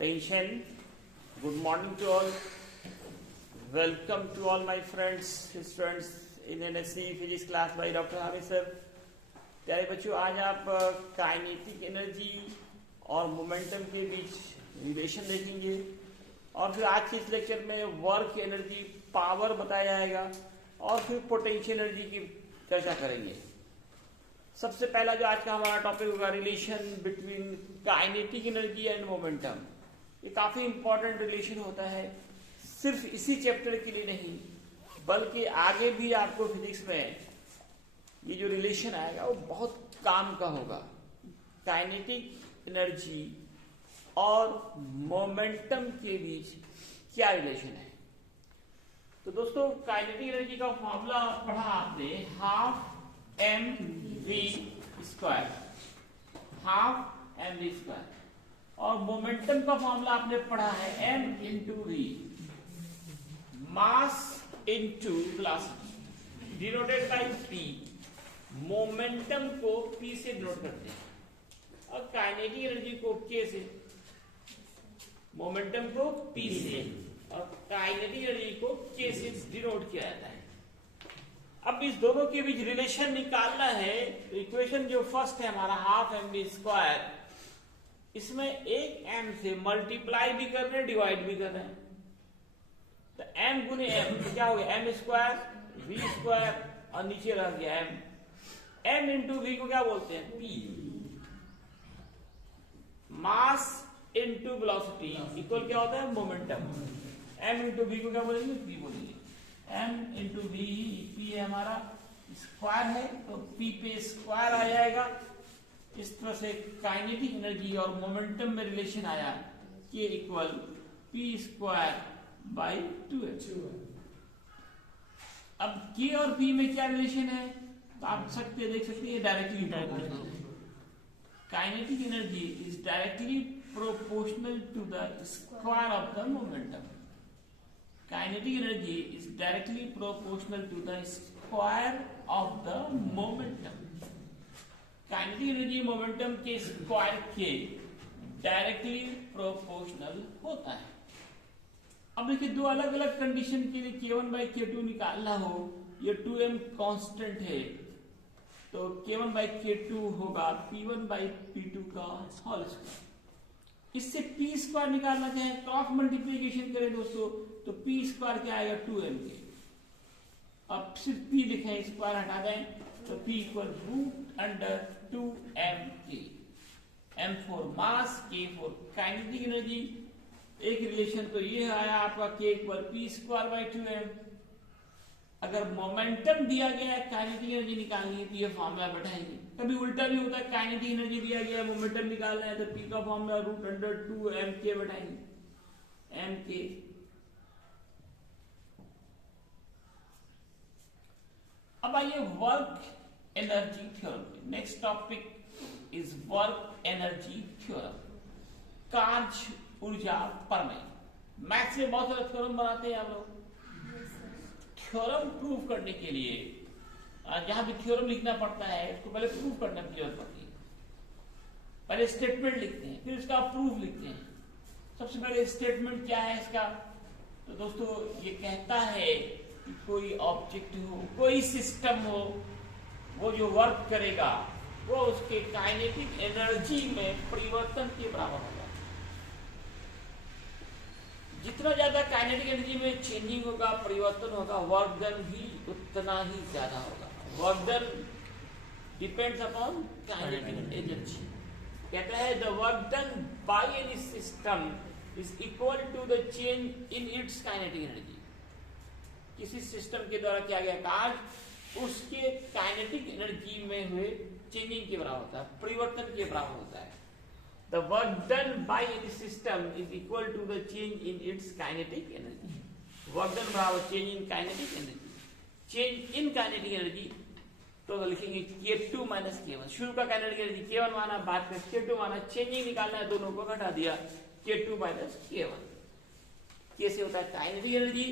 Attention, good morning to all. Welcome to all my friends, students in NSC physics class by doctor Hamid sir. प्यारे बच्चों, आज आप kinetic energy और momentum के बीच relation देखेंगे और फिर आज के इस लेक्चर में वर्क एनर्जी पावर बताया जाएगा और फिर पोटेंशियल एनर्जी की चर्चा करेंगे। सबसे पहला जो आज का हमारा टॉपिक होगा relation between kinetic energy and momentum. ये काफी इंपॉर्टेंट रिलेशन होता है, सिर्फ इसी चैप्टर के लिए नहीं बल्कि आगे भी आपको फिजिक्स में ये जो रिलेशन आएगा वो बहुत काम का होगा। काइनेटिक एनर्जी और मोमेंटम के बीच क्या रिलेशन है। तो दोस्तों, काइनेटिक एनर्जी का फॉर्मूला पढ़ा आपने, half M V square, half M V square. और मोमेंटम का फॉर्मूला आपने पढ़ा है m into V, mass into velocity, denoted by p। Momentum को p से डिनोट करते हैं और काइनेटिक एनर्जी को k से, मोमेंटम को p से और काइनेटिक एनर्जी को k से डिनोट किया जाता है। अब इस दोनों के बीच रिलेशन निकालना है। इक्वेशन जो फर्स्ट है हमारा हाफ एम वी स्क्वायर, इसमें एक m से मल्टीप्लाई भी कर रहे हैं, डिवाइड भी कर रहे हैं। तो m गुने m तो क्या हो गया, m स्क्वायर v स्क्वायर और नीचे रह गया m इंटू v को क्या बोलते हैं, p। मास इंटू वेलोसिटी इक्वल क्या होता है, मोमेंटम। m इंटू v को क्या बोलेंगे, p बोलेंगे। m इंटू v, p है हमारा स्क्वायर है तो p पे स्क्वायर आ जाएगा। इस तरह से काइनेटिक एनर्जी और मोमेंटम में रिलेशन आया k equal p square by 2h। अब k और p में क्या रिलेशन है तो आप देख सकते हैं डायरेक्टली प्रोपोर्शनल है। Kinetic energy is directly proportional to the square of the momentum. Kinetic energy is directly proportional to the square of the momentum. Kinetic energy momentum के स्क्वायर के डायरेक्टली प्रोपोर्शनल होता है। अब देखिए, दो अलग अलग कंडीशन के लिए k1 बाई k2 निकालना हो, ये 2m कांस्टेंट है तो k1 बाई k2 होगा p1 बाई p2 का होल स्क्वायर। इससे p स्क्वायर निकालना चाहे क्रॉस मल्टीप्लीकेशन करें दोस्तों तो p स्क्वायर क्या आएगा, 2m के। अब सिर्फ p लिखें, स्क्वायर हटा दें तो p equal root under 2m k। m for mass, k for kinetic energy. एक रिलेशन तो ये आया आपका k equal p square by 2m। अगर मोमेंटम दिया गया है, काइनेटिक एनर्जी निकालनी है तो ये फॉर्मूला बैठाएंगे। कभी उल्टा भी होता है, काइनेटिक एनर्जी दिया गया है, मोमेंटम निकालना है तो p का formula root under 2m k बैठाएंगे, m k। अब आइए work energy theorem. Next topic is work energy theorem, कार्य ऊर्जा प्रमेय। मैथ्स में बहुत सारे थ्योरम बनाते हैं आप लोग। थ्योरम प्रूव करने के लिए जहां भी थ्योरम लिखना पड़ता है उसको पहले प्रूव करने की जरूरत पड़ती है। पहले स्टेटमेंट लिखते हैं, फिर उसका प्रूफ लिखते हैं। सबसे पहले स्टेटमेंट क्या है इसका, तो दोस्तों ये कहता है कि कोई ऑब्जेक्ट हो, कोई सिस्टम हो, वो जो वर्क करेगा वो उसके काइनेटिक एनर्जी में परिवर्तन के बराबर होगा। जितना ज्यादा काइनेटिक एनर्जी में चेंजिंग होगा, परिवर्तन होगा, वर्क डन भी उतना ही ज्यादा होगा। Work done depends upon kinetic energy. कहता है the work done by any system is equal to the change in its kinetic energy. किसी सिस्टम के द्वारा किया गया कार्य उसके काइनेटिक एनर्जी में हुए चेंजिंग के बराबर होता है, परिवर्तन के बराबर होता है। The work done by any system is equal to the change in its kinetic energy. Work done बराबर change in kinetic energy. Change in kinetic energy तो लिखेंगे k2 माइनस k1। शुरू का काइनेटिक एनर्जी k1 माना, बाद में k2 माना, changing निकालना है, दोनों को घटा दिया, k2 माइनस k1। k से होता है kinetic energy,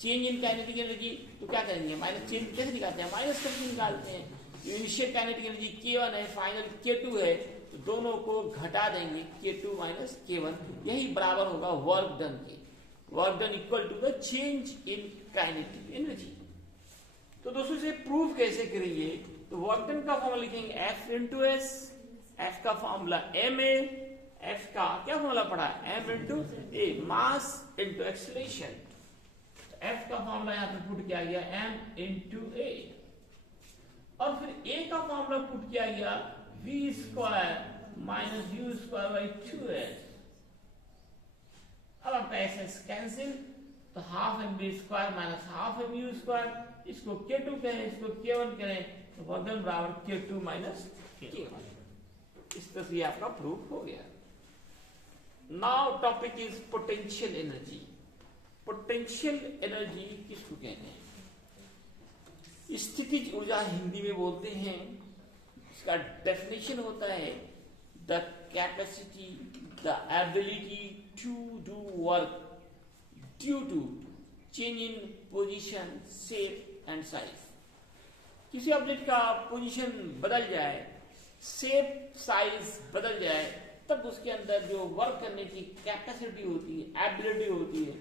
change in kinetic energy तो क्या करेंगे, माइनस चेंज कैसे निकालते हैं, माइनस करके निकालते हैं। इनिशियल काइनेटिक एनर्जी k1 है, फाइनल k2 है तो दोनों को घटा देंगे K2 माइनस K1, यही बराबर होगा वर्क डन के। Work done equal to the change in kinetic energy. तो दोस्तों इसे प्रूव कैसे करेंगे? तो वर्क डन का फॉर्मूला लिखेंगे F इंटू एस, F का फॉर्मूला ma, F का क्या फॉर्मूला पढ़ा? m into A, mass into acceleration. तो F का फॉर्मूला यहाँ पे पुट किया गया m इंटू ए, और फिर A का फॉर्मूला पुट किया गया v square minus u square by 2s। अब आपका एस कैंसिल, तो half M B square minus half M U square, इसको K2 कहें, इसको K1 करें, तो वर्क डन बराबर K2 माइनस K1। इस तरह से आपका प्रूफ हो गया। Now topic is potential energy. Potential energy किसको कहते हैं? स्थितिज ऊर्जा हिंदी में बोलते हैं। इसका डेफिनेशन होता है the capacity, the ability to do work due to change in position, shape and size. किसी ऑब्जेक्ट का पोजीशन बदल जाए, शेप साइज बदल जाए, तब उसके अंदर जो वर्क करने की कैपेसिटी होती है, एबिलिटी होती है,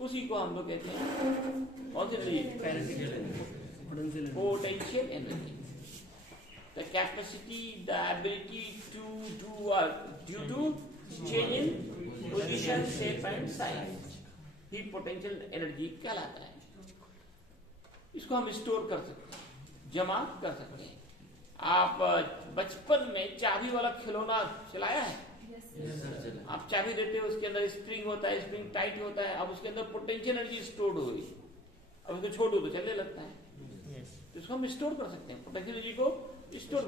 उसी को हम लोग कहते हैं कौन सी energy? Potential energy. The capacity, the ability to do work due to change in position, shape and size ही पोटेंशियल एनर्जी कहलाता है। इसको हम स्टोर कर सकते हैं, जमा कर सकते हैं। आप बचपन में चाबी वाला खिलौना चलाया है? आप चाबी देते हो, उसके अंदर स्प्रिंग होता है, स्प्रिंग टाइट होता है, अब उसके अंदर पोटेंशियल एनर्जी स्टोर हो गई, अब उसको छोड़ो तो चलने लगता है। तो इसको हम स्टोर कर सकते हैं, पोटेंशियल एनर्जी को स्टोर।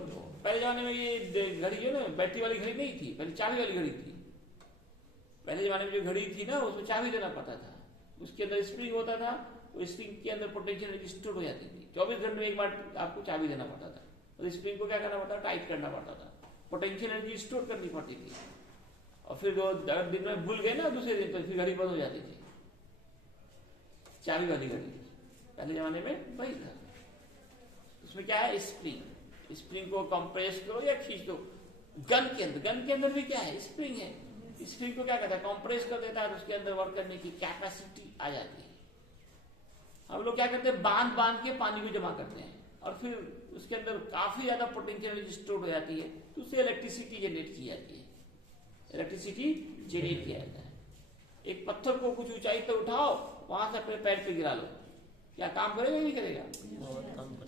पहले जमाने में ये घड़ी जो ना बैटरी वाली घड़ी नहीं थी, पहले चाबी वाली घड़ी थी। पहले जमाने में जो घड़ी थी ना, उसको चाबी देना पड़ता था, उसके अंदर स्प्रिंग होता था, वो स्प्रिंग के अंदर पोटेंशियल एनर्जी स्टोर हो जाती थी। 24 घंटे में एक बार आपको चाबी देना पड़ता था, और स्प्रिंग को क्या करना पड़ता था? टाइट करना पड़ता था, पोटेंशियल एनर्जी स्टोर करनी पड़ती थी। और फिर अगर दिन में भूल गए ना दूसरे दिन, तो फिर घड़ी बंद हो जाती थी। चाबी वाली घड़ी पहले जमाने में वही था। उसमें क्या है? स्प्रिंग। स्प्रिंग को कंप्रेस करो या खींच दो। गन के अंदर भी क्या है? स्प्रिंग है। स्प्रिंग को क्या करता है? कंप्रेस कर देता है, तो उसके अंदर वर्क करने की कैपेसिटी आ जाती है। हम लोग क्या करते हैं? बांध के पानी को जमा करते हैं, और फिर उसके अंदर काफी ज्यादा पोटेंशियल एनर्जी स्टोर हो जाती है, तो उससे इलेक्ट्रिसिटी जनरेट की जाती है। इलेक्ट्रिसिटी जनरेट किया जाता है। एक पत्थर को कुछ ऊंचाई तक उठाओ, वहां से अपने पैर पे गिरा लो, क्या काम करेगा? नहीं करेगा?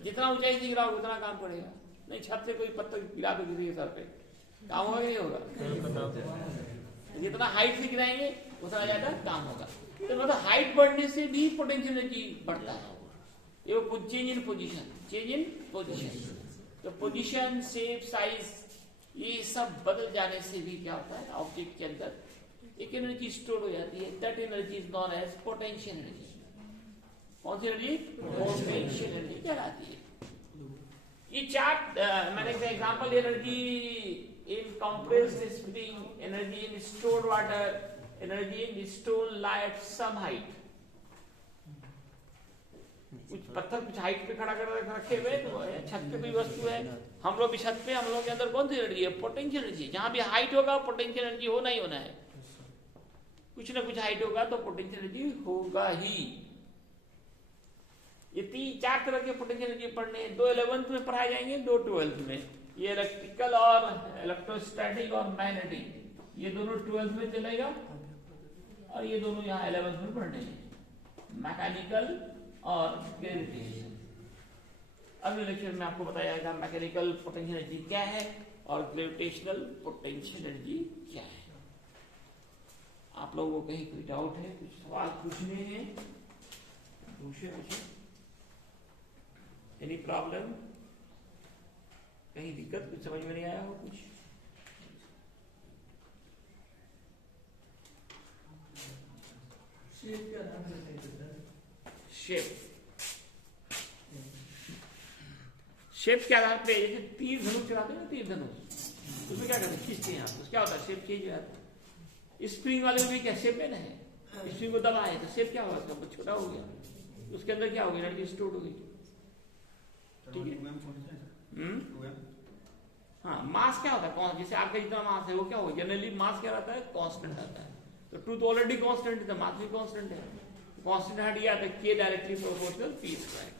जितना ऊंचाई से गिराओ उतना काम करेगा। नहीं, छत से कोई पत्थर गिरा दो किसी के सर पे, काम होगा कि नहीं होगा? जितना हाइट से गिराएंगे उतना ज्यादा काम होगा। तो मतलब हाइट बढ़ने से भी पोटेंशियल एनर्जी बढ़ता है। ये वो चेंज इन पोजीशन, तो पोजीशन, शेप, साइज, ये सब बदल जाने से भी क्या होता है? ऑब्जेक्ट के अंदर एक एनर्जी स्टोर हो जाती है। That energy is known as potential energy. कौन सी एनर्जी? पोटेंशियल एनर्जी कहलाती है। ये चार्ट मैंने example energy in compressed spring, energy in stored water, energy in stone light some height. कुछ पत्थर कुछ हाइट पे खड़ा कर रखे हुए, तो छत पे कोई वस्तु है, हम लोग भी छत पे, हम लोग के अंदर कौन सी एनर्जी है? Potential energy. जहां भी हाइट होगा पोटेंशियल एनर्जी होना ही होना है। कुछ ना कुछ हाइट होगा तो पोटेंशियल एनर्जी होगा ही। ये 4 तरह के पोटेंशियल एनर्जी पढ़ने हैं। 2 11th में पढ़ाए जाएंगे, 2 12th में। ये इलेक्ट्रिकल और इलेक्ट्रोस्टैटिक और मैग्नेटिक, ये दोनों 12th में चलेगा, और ये दोनों यहाँ 11th में पढ़ने हैं, मैकेनिकल और ग्रेविटेशन। अगले लेक्चर में आपको बताया जाएगा मैकेनिकल पोटेंशियल एनर्जी क्या है और ग्रेविटेशनल पोटेंशियल एनर्जी क्या है। आप लोगों को कहीं कोई डाउट है, कुछ सवाल पूछने हैं? पूछे। Any problem? कहीं दिक्कत, कुछ समझ में नहीं आया हो कुछ? शेप के आधार पे, जैसे तीर धनुष चलाते हैं ना, तीर धनुष, उसमें क्या करते हैं? खींचते हैं आप, तो क्या होता है? शेप चेंज हो जाता है। स्प्रिंग वाले में क्या शेप है ना है? स्प्रिंग को दबाए तो शेप क्या होगा? उसका छोटा हो गया, उसके अंदर क्या हो गया? एनर्जी स्टोर हो गई। ठीक है। हाँ, मास क्या होता है, जैसे आपका जितना मास है वो क्या होगा, जनरली मास क्या रहता है, कांस्टेंट आता है। तो ट्रूथ ऑलरेडी कांस्टेंट है, तो मास भी कांस्टेंट है। कांस्टेंट हट गया तो k directly proportional p square,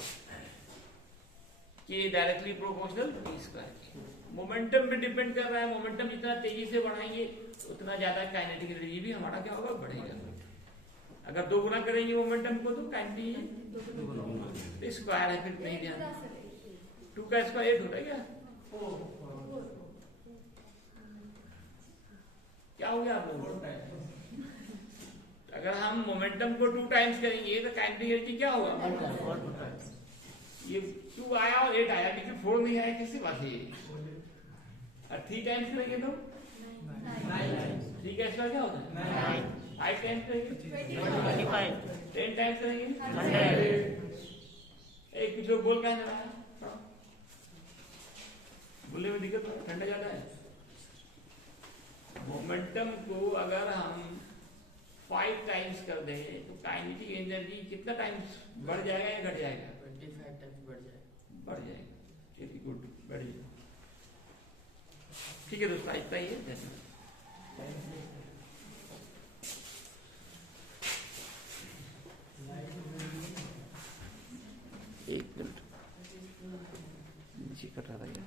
k directly proportional p square. Momentum पे डिपेंड कर रहा है, मोमेंटम जितना तेजी से बढ़ाएंगे उतना ज्यादा काइनेटिक एनर्जी भी हमारा क्या होगा, बढ़ेगा। अगर 2 गुना करेंगे मोमेंटम को तो काइनेटिक स्क्वायर है, फिर नहीं ध्यान, 2 का स्क्वायर 8 होता है क्या, क्या हो गया आप लोगों को? अगर हम मोमेंटम को 2 टाइम्स करेंगे तो काइनेटिक एनर्जी क्या होगा, ये 2 आया और 8 आया, लेकिन 4 नहीं आया, किससे बात है। और 3 टाइम्स करेंगे तो 3 का स्क्वायर क्या होता है, 5 टाइम्स करेंगे 25, 10 टाइम्स करेंगे 100। एक कुछ लोग बोल क्या रहा है, बोलने में दिक्कत है, ठंडा ज्यादा है। मोमेंटम को अगर हम 5 टाइम्स कर दें तो काइनेटिक एनर्जी कितना टाइम्स बढ़ जाएगा या घट जाएगा, 25 टाइम्स बढ़ जाएगा, बढ़ जाएगा। वेरी गुड, बढ़ जाएगा। ठीक है दोस्तों, इतना ही है। एक मिनट नीचे कट रहा था क्या।